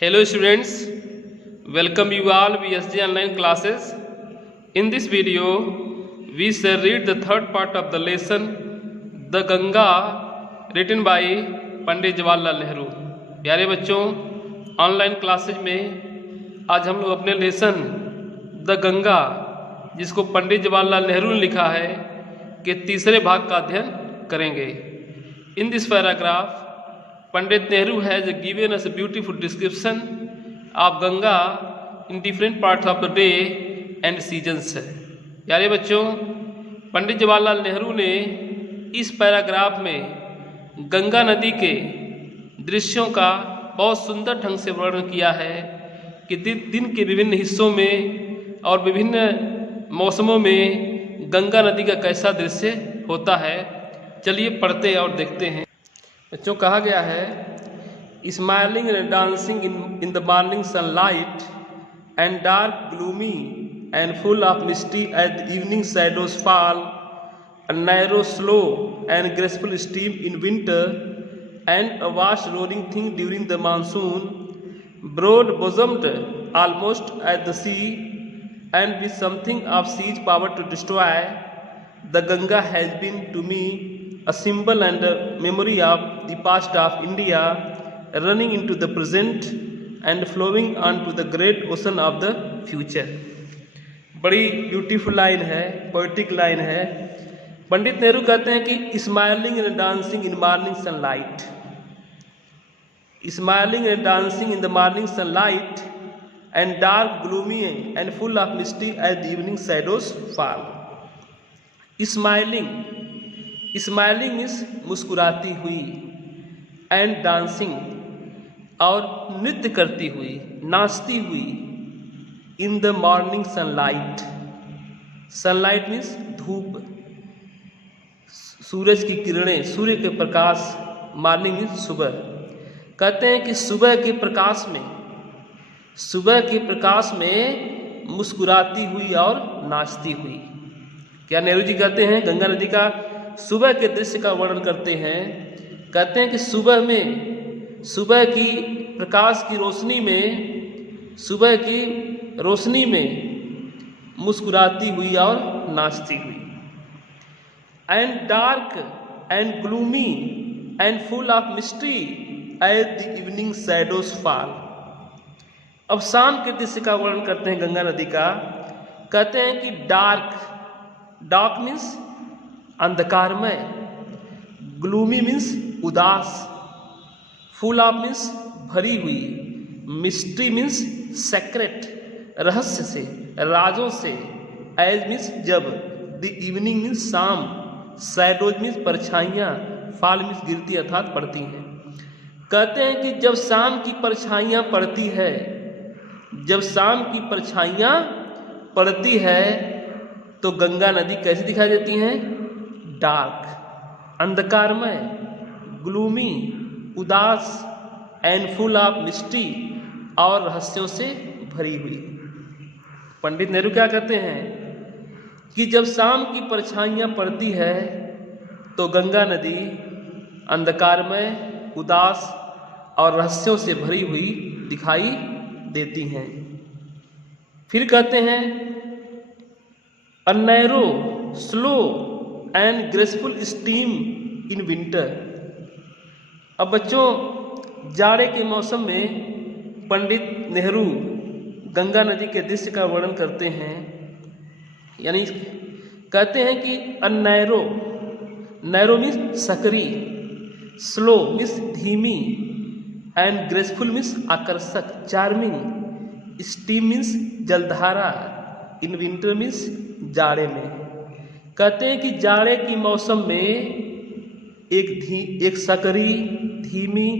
Hello students, welcome you all VSG online classes. In this video, we shall read the third part of the lesson, The Ganga, written by Pandit Jawaharlal Nehru. प्यारे बच्चों, online classes में आज हम लोग अपने lesson the Ganga, जिसको पंडित जवाहरलाल नेहरू ने लिखा है, के तीसरे भाग का अध्ययन करेंगे। In this paragraph, Pandit Nehru has given us a beautiful description of Ganga in different parts of the day and seasons। प्यारे बच्चों, पंडित जवाहरलाल नेहरू ने इस पैराग्राफ में गंगा नदी के दृश्यों का बहुत सुंदर ढंग से वर्णन किया है कि दिन के विभिन्न हिस्सों में और विभिन्न मौसमों में गंगा नदी का कैसा दृश्य होता है। चलिए पढ़ते और देखते हैं। बच्चों, कहा गया है smiling and dancing in the morning sunlight and dark gloomy and full of misty at the evening shadows fall, a narrow slow and graceful stream in winter and a vast roaring thing during the monsoon, broad bosomed almost as the sea and with something of sea's power to destroy, the Ganga has been to me a symbol and a memory of the past of India, running into the present and flowing on to the great ocean of the future। बड़ी beautiful line है, poetic line है। पंडित नेहरू कहते हैं कि smiling and dancing in morning sunlight, smiling and dancing in the morning sunlight and dark gloomy and full of misty at the evening shadows fall. Smiling means मुस्कुराती हुई, and dancing और नृत्य करती हुई, नाचती हुई, इन the morning sunlight. Sunlight means धूप, सूरज की किरणें, सूर्य के प्रकाश। मॉर्निंग मीन्स सुबह। कहते हैं कि सुबह के प्रकाश में मुस्कुराती हुई और नाचती हुई। क्या नेहरू जी कहते हैं गंगा नदी का सुबह के दृश्य का वर्णन करते हैं। कहते हैं कि सुबह की प्रकाश की रोशनी में, सुबह की रोशनी में मुस्कुराती हुई और नाचती हुई। And dark and gloomy and full of mystery eight the evening shadows fall. अब शाम के दृश्य का वर्णन करते हैं गंगा नदी का। कहते हैं कि डार्क मीन्स अंधकारमय, ग्लूमी मीन्स उदास, फुल ऑफ मीन्स भरी हुई, मिस्ट्री मीन्स सेक्रेट, रहस्य से, राजों से, एज मीन्स जब, द इवनिंग मीन्स शाम, शैडोज मीन्स परछाइयाँ, फॉल मीन्स गिरती अर्थात पड़ती हैं। कहते हैं कि जब शाम की परछाइयाँ पड़ती है, जब शाम की परछाइयाँ पड़ती है तो गंगा नदी कैसी दिखाई देती हैं? डार्क, अंधकारमय, ग्लूमी, उदास, एंड फुल ऑफ मिस्ट्री और रहस्यों से भरी हुई। पंडित नेहरू क्या कहते हैं कि जब शाम की परछाइयाँ पड़ती है तो गंगा नदी अंधकारमय, उदास और रहस्यों से भरी हुई दिखाई देती हैं। फिर कहते हैं a narrow, slow and graceful stream in winter। अब बच्चों, जाड़े के मौसम में पंडित नेहरू गंगा नदी के दृश्य का वर्णन करते हैं। यानी कहते हैं कि a narrow means Sakri, slow means धीमी, एंड ग्रेसफुल मीन्स आकर्षक, चार्मिंग, स्टीम मीन्स जलधारा, इन विंटर मीन्स जाड़े में। कहते हैं कि जाड़े की मौसम में एक सकरी, धीमी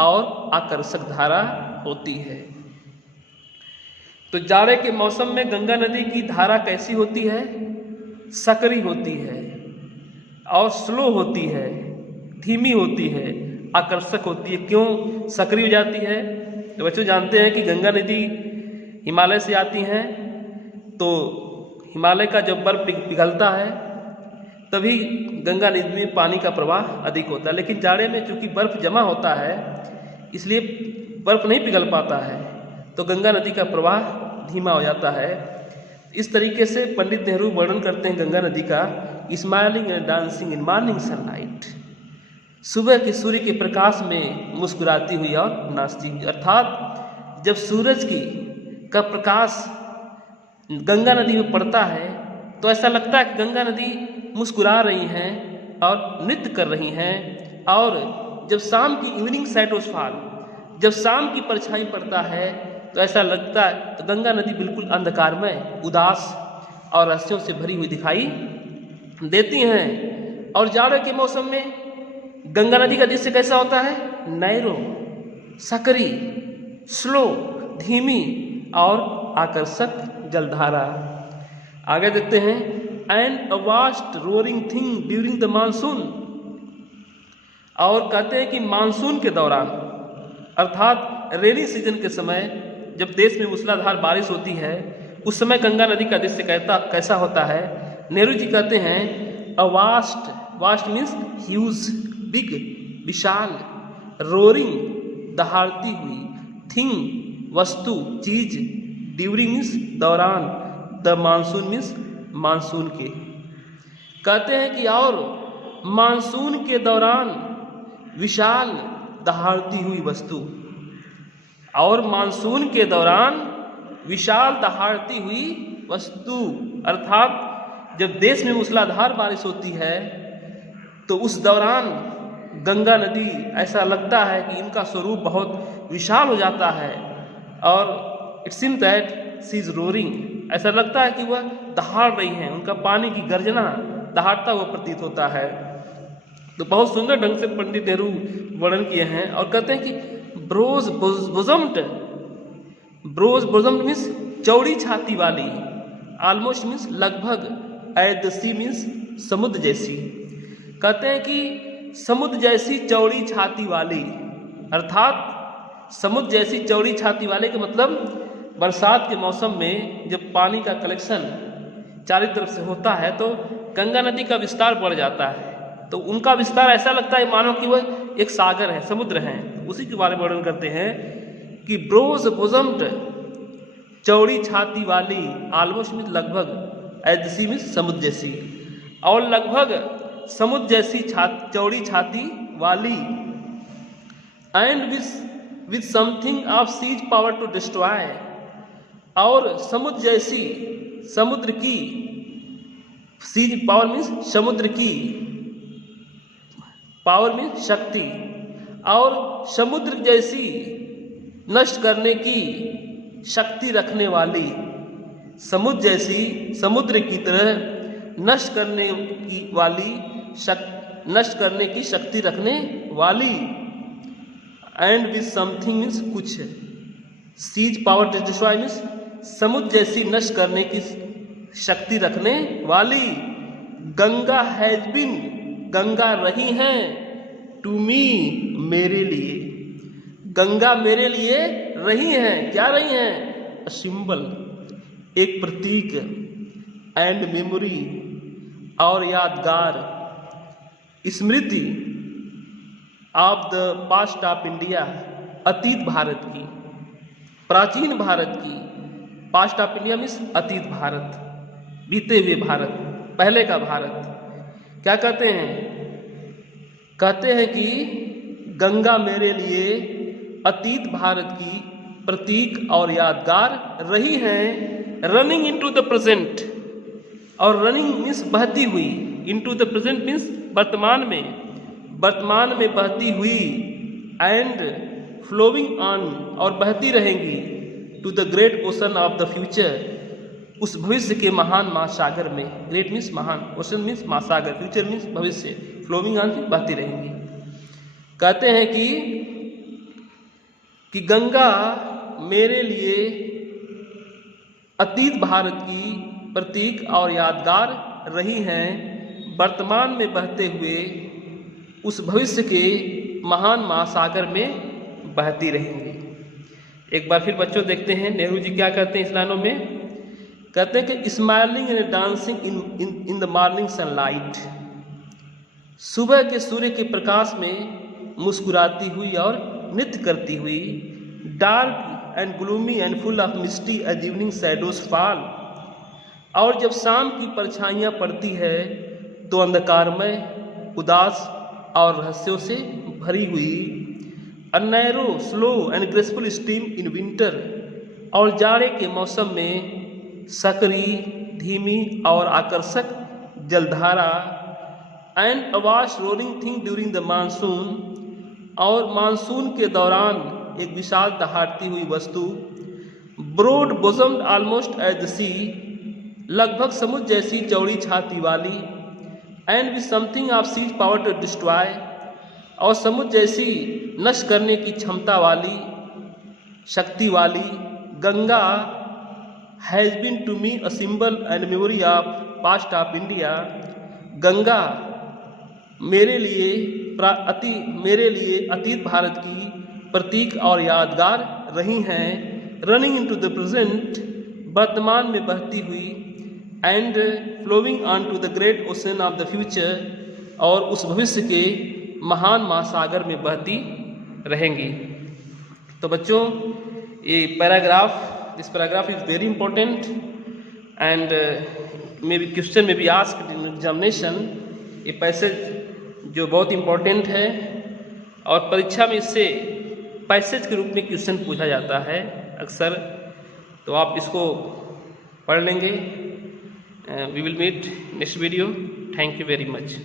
और आकर्षक धारा होती है। तो जाड़े के मौसम में गंगा नदी की धारा कैसी होती है? सकरी होती है और स्लो होती है, धीमी होती है, आकर्षक होती है। क्यों सकरी हो जाती है? तो बच्चों जानते हैं कि गंगा नदी हिमालय से आती हैं, तो हिमालय का जब बर्फ पिघलता है तभी गंगा नदी में पानी का प्रवाह अधिक होता है। लेकिन जाड़े में चूंकि बर्फ जमा होता है, इसलिए बर्फ नहीं पिघल पाता है तो गंगा नदी का प्रवाह धीमा हो जाता है। इस तरीके से पंडित नेहरू वर्णन करते हैं गंगा नदी का, smiling and dancing in morning sunlight, सुबह के सूर्य के प्रकाश में मुस्कुराती हुई और नाचती हुई। अर्थात जब सूरज का प्रकाश गंगा नदी में पड़ता है तो ऐसा लगता है कि गंगा नदी मुस्कुरा रही हैं और नृत्य कर रही हैं। और जब शाम की इवनिंग शैडोज फॉल, जब शाम की परछाई पड़ता है तो ऐसा लगता है तो गंगा नदी बिल्कुल अंधकारमय, उदास और रहस्यों से भरी हुई दिखाई देती हैं। और जाड़े के मौसम में गंगा नदी का दृश्य कैसा होता है? नैरो, सकरी, स्लो, धीमी और आकर्षक जलधारा। आगे देखते हैं, and a vast roaring thing during the monsoon, और कहते हैं कि मानसून के दौरान अर्थात रेनी सीजन के समय जब देश में मूसलाधार बारिश होती है उस समय गंगा नदी का दृश्य कैसा होता है? नेहरू जी कहते हैं, a vast means huge, big, विशाल, रोरिंग, दहाड़ती हुई, थिंग, वस्तु, चीज, ड्यूरिंग मीन्स दौरान, द मानसून मीन्स मानसून के। कहते हैं कि और मानसून के दौरान विशाल दहाड़ती हुई वस्तु, और मानसून के दौरान विशाल दहाड़ती हुई वस्तु, अर्थात जब देश में मूसलाधार बारिश होती है तो उस दौरान गंगा नदी ऐसा लगता है कि इनका स्वरूप बहुत विशाल हो जाता है और it seems that she is roaring, ऐसा लगता है कि वह दहाड़ रही हैं, उनका पानी की गर्जना दहाड़ता हुआ प्रतीत होता है। तो बहुत सुंदर ढंग से पंडित नेहरू वर्णन किए हैं और कहते हैं कि ब्रोज बोजम्ड मीन्स चौड़ी छाती वाली, ऑलमोस्ट मीन्स लगभग, एट द सी मीन्स समुद्र जैसी। कहते हैं कि समुद्र जैसी चौड़ी छाती वाली, अर्थात समुद्र जैसी चौड़ी छाती वाले के मतलब बरसात के मौसम में जब पानी का कलेक्शन चारों तरफ से होता है तो गंगा नदी का विस्तार बढ़ जाता है, तो उनका विस्तार ऐसा लगता है मानो कि वह एक सागर है, समुद्र है। उसी के बारे में वर्णन करते हैं कि ब्रोज बोजम्ड, चौड़ी छाती वाली, ऑलमोस्ट मीन्स लगभग, एट द सी मीन्स समुद्र जैसी, और लगभग समुद्र जैसी चौड़ी छाती वाली, and with something of sea's power to destroy, और समुद्र जैसी, समुद्र की, सीज पावर मीन्स समुद्र की, पावर मीन्स शक्ति, और समुद्र जैसी नष्ट करने की शक्ति रखने वाली, समुद्र जैसी, समुद्र की तरह नष्ट करने की वाली, नष्ट करने की शक्ति रखने वाली, एंड विद समथिंग मीन्स कुछ, sea's power to destroy means समुद्र जैसी नष्ट करने की शक्ति रखने वाली। गंगा हैज बीन, गंगा रही हैं, टू मी, मेरे लिए, गंगा मेरे लिए रही हैं, क्या रही हैं? अ सिंबल, एक प्रतीक, एंड मेमोरी, और यादगार, स्मृति, of the past of India, अतीत भारत की, प्राचीन भारत की, पास्ट ऑफ इंडिया मीन्स अतीत भारत, बीते हुए भारत, पहले का भारत। क्या कहते हैं? कहते हैं कि गंगा मेरे लिए अतीत भारत की प्रतीक और यादगार रही हैं। रनिंग इनटू द प्रेजेंट, और रनिंग मीन्स बहती हुई, इनटू द प्रेजेंट मीन्स वर्तमान में, वर्तमान में बहती हुई, एंड फ्लोइंग ऑन, और बहती रहेंगी, to the great ocean of the future, उस भविष्य के महान महासागर में। ग्रेट मीन्स महान, ओशन मीन्स महासागर, फ्यूचर मीन्स भविष्य, फ्लोइंग ऑन बहती रहेंगी। कहते हैं कि गंगा मेरे लिए अतीत भारत की प्रतीक और यादगार रही हैं, वर्तमान में बहते हुए उस भविष्य के महान महासागर में बहती रहेंगी। एक बार फिर बच्चों देखते हैं नेहरू जी क्या कहते हैं इस लाइनों में। कहते हैं कि smiling and dancing in the morning sunlight, सुबह के सूर्य के प्रकाश में मुस्कुराती हुई और नृत्य करती हुई, dark and gloomy and full of misty as evening shadows fall. और जब शाम की परछाइयाँ पड़ती है तो अंधकारमय, उदास और रहस्यों से भरी हुई। A narrow slow and graceful stream in winter. और जाड़े के मौसम में सकरी, धीमी और आकर्षक जलधारा। And a vast rolling thing during the monsoon. और मानसून के दौरान एक विशाल दहाड़ती हुई वस्तु। Broad bosomed almost as the sea. लगभग समुद्र जैसी चौड़ी छाती वाली। And with something of sea's power to destroy. और समुद्र जैसी नष्ट करने की क्षमता वाली, शक्ति वाली Ganga has been to me a symbol and memory of past of India. Ganga मेरे लिए अतीत भारत की प्रतीक और यादगार रही हैं। रनिंग इनटू द प्रेजेंट, वर्तमान में बहती हुई। And flowing on to the great ocean of the future, और उस भविष्य के महान महासागर में बहती रहेंगी। तो बच्चों, ये this paragraph is very important and may be question में बी आस्क्ड इन एग्जामिनेशन। ये पैसेज जो बहुत इम्पोर्टेंट है और परीक्षा में इससे पैसेज के रूप में क्वेश्चन पूछा जाता है अक्सर। तो आप इसको पढ़ लेंगे। We will meet next video. Thank you very much.